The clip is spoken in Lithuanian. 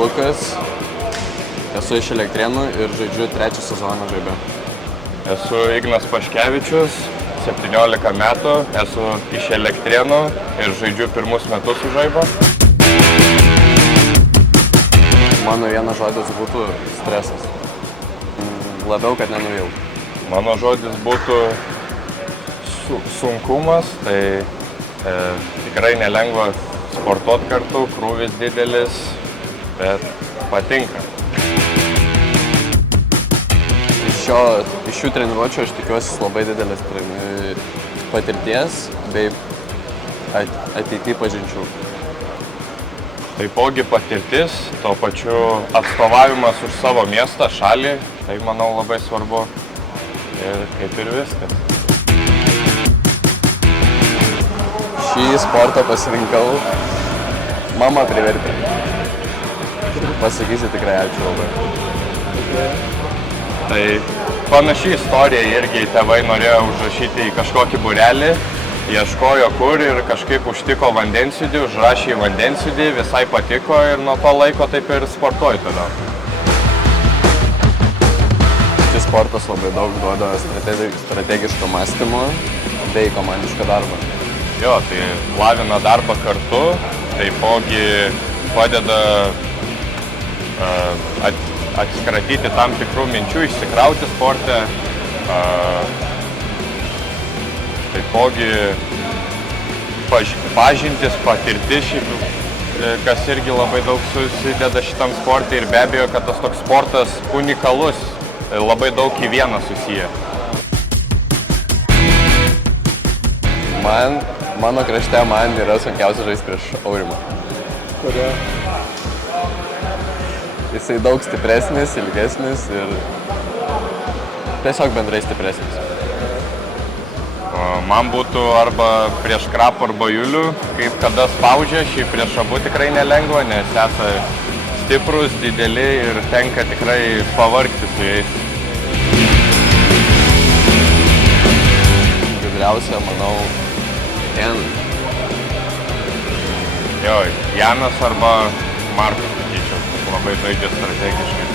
Lukas, esu iš Elektrėnų ir žaidžiu 3 sezoną žaibę. Esu Ignas Paškevičius, 17 metų, esu iš Elektrėnų ir žaidžiu 1 metus su žaiba. Mano vienas žodis būtų stresas. Labiau, kad nenuviltų. Mano žodis būtų sunkumas, tai tikrai nelengva sportuoti kartu, krūvis didelis, bet patinka. Iš šių treniruočių aš tikiuosi labai didelės patirties bei ateityje pažinčių. Taipogi patirtis, tuo pačiu atstovavimas už savo miestą, šalį, tai manau labai svarbu ir kaip ir viskas. Šį sportą pasirinkau, mama privertė. Pasakysiu tikrai ačiū labai. Tai panaši istorija irgi tėvai norėjo užrašyti į kažkokį būrelį, ieškojo kur ir kažkaip užtiko vandensjūdį, užrašė į vandensjūdį, visai patiko ir nuo to laiko taip ir sportuoju toliau. Šis sportas labai daug duoda strategiško mąstymo bei komandiško darbo. Jo, tai lavina darbą kartu, taipogi padeda atsikratyti tam tikrų minčių, išsikrauti sporte. Taipogi pažintis, patirtis, kas irgi labai daug susideda šitam sporte ir be abejo, kad tas toks sportas unikalus, labai daug į vieną susiję. Mano krašte man yra sunkiausia žaisti prieš Aurimą. Kodėl? Jisai daug stipresnis, ilgesnis ir tiesiog bendrai stipresnis. Man būtų arba prieš Krapą arba Julių, kaip kada spaudžia, šį prieš abu tikrai nelengva, nes esą stiprus, dideli ir tenka tikrai pavargti su jais. Gudriausia, manau, Janas. Jo, Janas arba Markas, sakyčiau, labai žaidžia strategiškai.